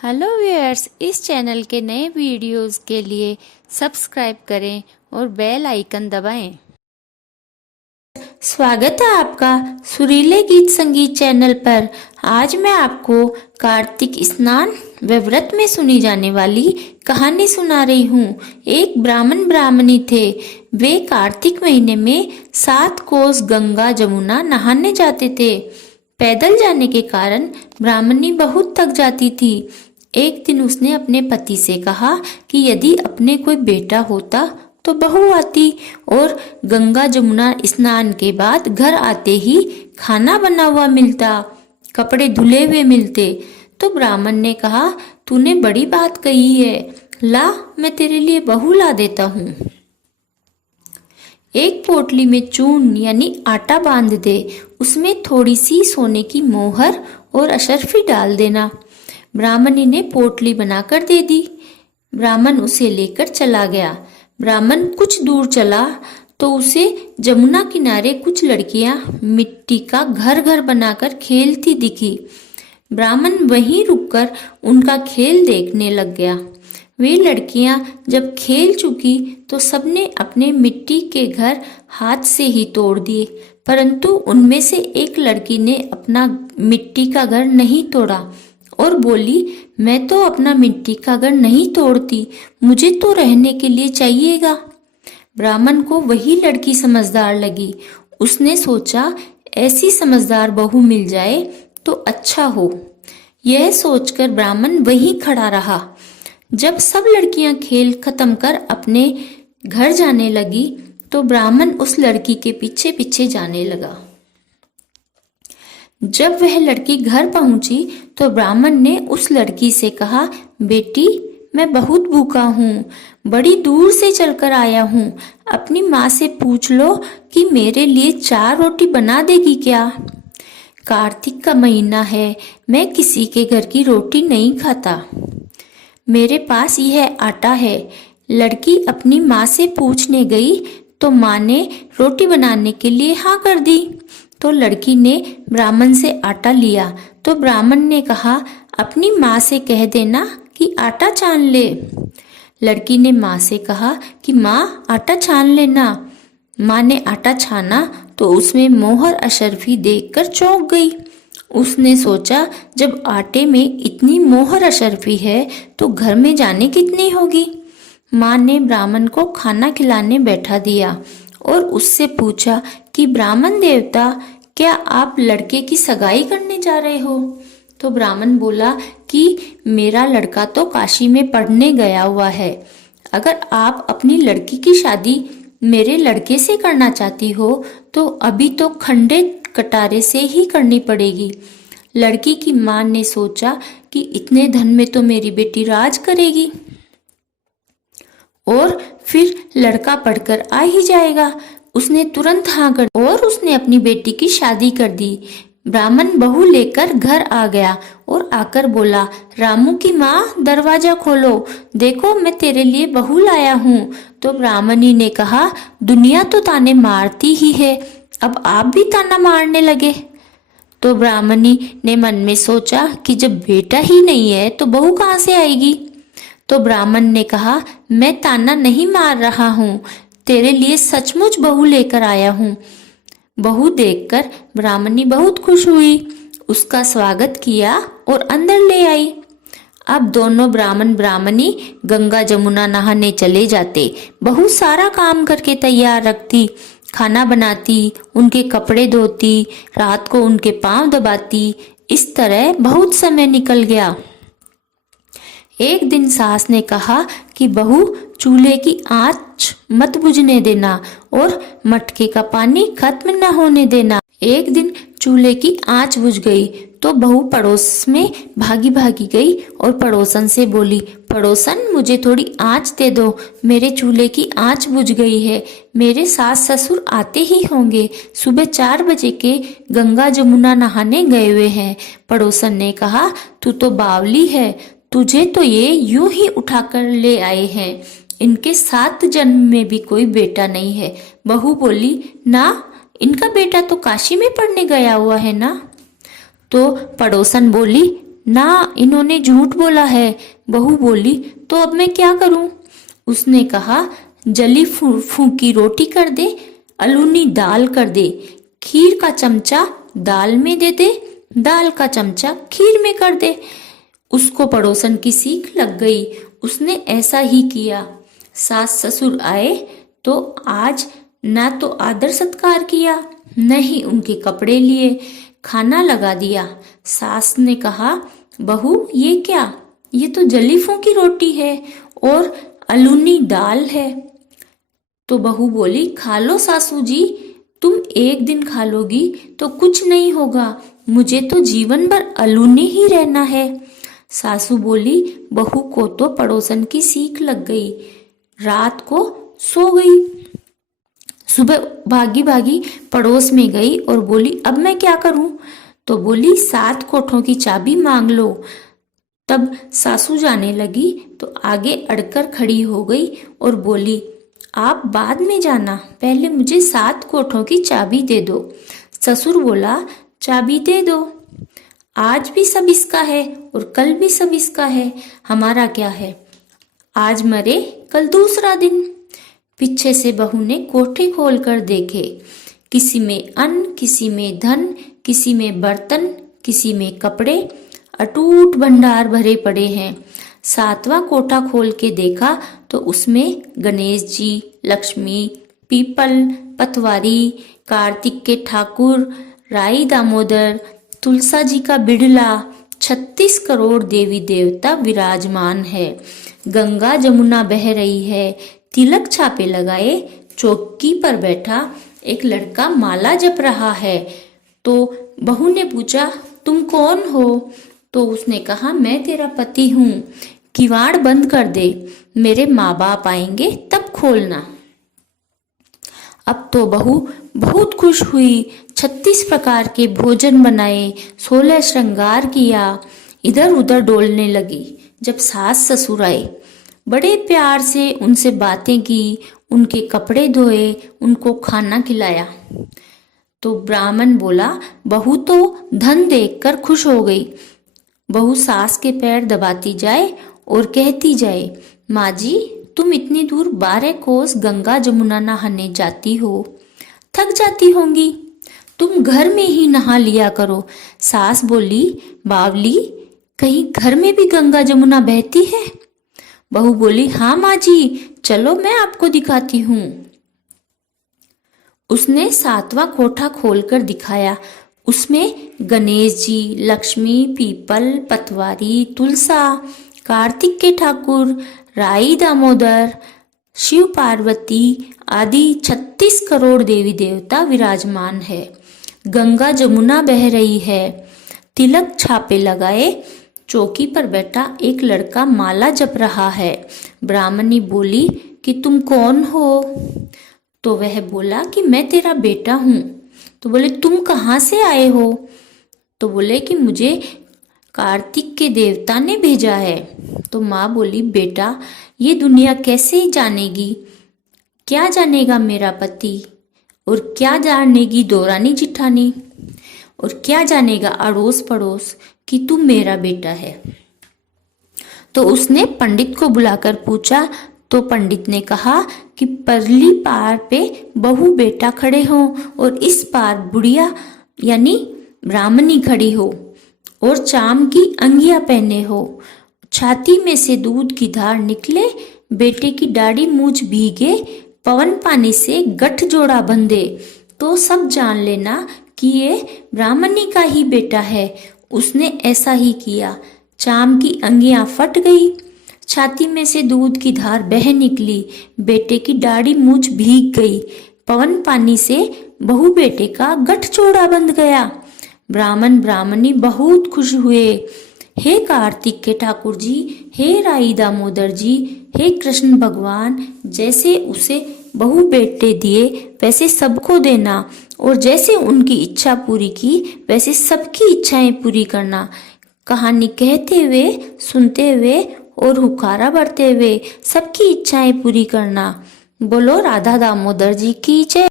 Hello viewers, इस channel के नए वीडियोस के लिए सब्सक्राइब करें और बेल आइकन दबाएं। स्वागत है आपका सुरीले गीत संगीत चैनल पर। आज मैं आपको कार्तिक स्नान व व्रत में सुनी जाने वाली कहानी सुना रही हूँ। एक ब्राह्मण ब्राह्मणी थे। वे कार्तिक महीने में 7 कोस गंगा जमुना नहाने जाते थे। पैदल जाने के कारण ब्राह्मणी बहुत थक जाती थी। एक दिन उसने अपने पति से कहा कि यदि अपने कोई बेटा होता तो बहू आती और गंगा जमुना स्नान के बाद घर आते ही खाना बना हुआ मिलता, कपड़े धुले हुए मिलते। तो ब्राह्मण ने कहा, तूने बड़ी बात कही है, ला मैं तेरे लिए बहू ला देता हूँ। एक पोटली में चूर्ण यानी आटा बांध दे, उसमें थोड़ी सी सोने की मोहर और अशर्फी डाल देना। ब्राह्मणी ने पोटली बनाकर दे दी। ब्राह्मण उसे लेकर चला गया। ब्राह्मण कुछ दूर चला तो उसे जमुना किनारे कुछ लड़कियां मिट्टी का घर घर बनाकर खेलती दिखी। ब्राह्मण वहीं रुककर उनका खेल देखने लग गया। वे लड़कियां जब खेल चुकी तो सबने अपने मिट्टी के घर हाथ से ही तोड़ दिए, परंतु उनमें से एक लड़की ने अपना मिट्टी का घर नहीं तोड़ा और बोली, मैं तो अपना मिट्टी का घर नहीं तोड़ती, मुझे तो रहने के लिए चाहिएगा। ब्राह्मण को वही लड़की समझदार लगी। उसने सोचा, ऐसी समझदार बहू मिल जाए तो अच्छा हो। यह सोचकर ब्राह्मण वहीं खड़ा रहा। जब सब लड़कियां खेल खत्म कर अपने घर जाने लगी तो ब्राह्मण उस लड़की के पीछे पीछे जाने लगा। जब वह लड़की घर पहुंची तो ब्राह्मण ने उस लड़की से कहा, बेटी मैं बहुत भूखा हूँ, बड़ी दूर से चलकर आया हूँ, अपनी माँ से पूछ लो कि मेरे लिए 4 रोटी बना देगी क्या। कार्तिक का महीना है, मैं किसी के घर की रोटी नहीं खाता, मेरे पास यह आटा है। लड़की अपनी माँ से पूछने गई तो माँ ने रोटी बनाने के लिए हाँ कर दी। तो लड़की ने ब्राह्मण से आटा लिया तो ब्राह्मण ने कहा, अपनी माँ से कह देना कि आटा छान ले। लड़की ने माँ से कहा कि माँ आटा छान लेना। माँ ने आटा छाना तो उसमें मोहर अशर्फी देखकर चौंक गई। उसने सोचा, जब आटे में इतनी मोहर अशर्फी है तो घर में जाने कितनी होगी। माँ ने ब्राह्मण को खाना खिलाने बैठा दिया और उससे पूछा कि ब्राह्मण देवता, क्या आप लड़के की सगाई करने जा रहे हो। तो ब्राह्मण बोला कि मेरा लड़का तो काशी में पढ़ने गया हुआ है, अगर आप अपनी लड़की की शादी मेरे लड़के से करना चाहती हो तो अभी तो खंडे कटारे से ही करनी पड़ेगी। लड़की की माँ ने सोचा कि इतने धन में तो मेरी बेटी राज करेगी और फिर लड़का पढ़कर आ ही जाएगा। उसने तुरंत हाँ कर और उसने अपनी बेटी की शादी कर दी। ब्राह्मण बहू लेकर घर आ गया और आकर बोला, रामू की माँ दरवाजा खोलो, देखो मैं तेरे लिए बहू लाया हूँ। तो ब्राह्मणी ने कहा, दुनिया तो ताने मारती ही है, अब आप भी ताना मारने लगे। तो ब्राह्मणी ने मन में सोचा कि जब बेटा ही नहीं है तो बहू कहाँ से आएगी। तो ब्राह्मण ने कहा, मैं ताना नहीं मार रहा हूँ, तेरे लिए सचमुच बहू लेकर आया हूँ। बहू देखकर ब्राह्मणी बहुत खुश हुई, उसका स्वागत किया और अंदर ले आई। अब दोनों ब्राह्मण ब्राह्मणी गंगा जमुना नहाने चले जाते। बहू सारा काम करके तैयार रखती, खाना बनाती, उनके कपड़े धोती, रात को उनके पांव दबाती। इस तरह बहुत समय निकल गया। एक दिन सास ने कहा कि बहू, चूल्हे की आंच मत बुझने देना और मटके का पानी खत्म न होने देना। एक दिन चूल्हे की आंच बुझ गई तो बहू पड़ोस में भागी भागी गई और पड़ोसन से बोली, पड़ोसन मुझे थोड़ी आंच दे दो, मेरे चूल्हे की आंच बुझ गई है, मेरे सास ससुर आते ही होंगे, सुबह 4 बजे के गंगा जमुना नहाने गए हुए हैं। पड़ोसन ने कहा, तू तो बावली है, तुझे तो ये यूं ही उठाकर ले आए हैं, इनके 7 जन्म में भी कोई बेटा नहीं है। बहू बोली, ना, इनका बेटा तो काशी में पढ़ने गया हुआ है ना। तो पड़ोसन बोली, ना, इन्होंने झूठ बोला है। बहू बोली, तो अब मैं क्या करूं? उसने कहा, जली फूकी रोटी कर दे, अलूनी दाल कर दे, खीर का चमचा दाल में दे दे, दाल का चमचा खीर में कर दे। उसको पड़ोसन की सीख लग गई। उसने ऐसा ही किया। सास ससुर आए तो आज ना तो आदर सत्कार किया, न ही उनके कपड़े लिए, खाना लगा दिया। सास ने कहा, बहू ये क्या? ये तो जली फूकी रोटी है और अलूनी दाल है। तो बहू बोली, खा लो सासू जी, तुम एक दिन खा लोगी तो कुछ नहीं होगा, मुझे तो जीवन भर अलूनी ही रहना है। सासू बोली, बहू को तो पड़ोसन की सीख लग गई, रात को सो गई। सुबह भागी भागी पड़ोस में गई और बोली, अब मैं क्या करूं? तो बोली, 7 कोठों की चाबी मांग लो। तब सासू जाने लगी तो आगे अड़कर खड़ी हो गई और बोली, आप बाद में जाना, पहले मुझे 7 कोठों की चाबी दे दो। ससुर बोला, चाबी दे दो, आज भी सब इसका है और कल भी सब इसका है, हमारा क्या है? आज मरे कल दूसरा दिन। पीछे से बहू ने कोठे खोल कर देखे, किसी में अन्न, किसी में धन, किसी में बर्तन, किसी में कपड़े, अटूट भंडार भरे पड़े हैं। 7वां कोठा खोल के देखा तो उसमें गणेश जी, लक्ष्मी, पीपल, पतवारी, कार्तिक के ठाकुर, राई दामोदर, तुलसा जी का बिड़ला, 36 करोड़ देवी देवता विराजमान है। गंगा जमुना बह रही है, तिलक छापे लगाए, चौकी पर बैठा एक लड़का माला जप रहा है। तो बहू ने पूछा, तुम कौन हो? तो उसने कहा, मैं तेरा पति हूँ, किवाड़ बंद कर दे, मेरे माँ बाप आएंगे तब खोलना। अब तो बहू बहुत खुश हुई, 36 प्रकार के भोजन बनाए, 16 श्रृंगार किया, इधर उधर डोलने लगी। जब सास ससुर आए, बड़े प्यार से उनसे बातें की, उनके कपड़े धोए, उनको खाना खिलाया। तो ब्राह्मण बोला, बहू तो धन देखकर खुश हो गई। बहू सास के पैर दबाती जाए और कहती जाए, माँ जी, तुम इतनी दूर 12 कोस गंगा जमुना नहाने जाती हो, थक जाती होंगी, तुम घर में ही नहा लिया करो। सास बोली, बावली, कहीं घर में भी गंगा जमुना बहती है? बहू बोली, हाँ माँ जी, चलो मैं आपको दिखाती हूँ। उसने 7वां कोठा खोलकर दिखाया। उसमें गणेश जी, लक्ष्मी, पीपल, पतवारी, तुलसा, कार्तिक के ठाकुर, राई दामोदर, शिव पार्वती आदि 36 करोड़ देवी देवता विराजमान है। गंगा जमुना बह रही है, तिलक छापे लगाए, चौकी पर बैठा एक लड़का माला जप रहा है। ब्राह्मणी बोली कि तुम कौन हो? तो वह बोला कि मैं तेरा बेटा हूँ। तो बोले, तुम कहाँ से आए हो? तो बोले कि मुझे कार्तिक के देवता ने भेजा है। तो माँ बोली, बेटा, ये दुनिया कैसे जानेगी? क्या जानेगा मेरा पति? और क्या जानेगी दौरानी जिठानी? और क्या जानेगा अड़ोस पड़ोस कि तू मेरा बेटा है? तो उसने पंडित को बुलाकर पूछा। तो पंडित ने कहा कि परली पार पे बहू बेटा खड़े हो और इस पार बुढ़िया यानी ब्राह्मणी खड़ी हो और चाम की अंगियां पहने हो, छाती में से दूध की धार निकले, बेटे की दाढ़ी मूछ भीगे, पवन पानी से गठ जोड़ा बंधे, तो सब जान लेना कि ये ब्राह्मणी का ही बेटा है। उसने ऐसा ही किया। चाम की अंगियां फट गई, छाती में से दूध की धार बह निकली, बेटे की दाढ़ी मूछ भीग गई, पवन पानी से बहू बेटे का गठ जोड़ा बंध गया। ब्राह्मण ब्राह्मणी बहुत खुश हुए। हे कार्तिक के ठाकुर जी, हे राई दामोदर जी, हे कृष्ण भगवान, जैसे उसे बहू बेटे दिए वैसे सबको देना, और जैसे उनकी इच्छा पूरी की वैसे सबकी इच्छाएं पूरी करना। कहानी कहते हुए, सुनते हुए और हुकारा भरते हुए सबकी इच्छाएं पूरी करना। बोलो राधा दामोदर जी की जय।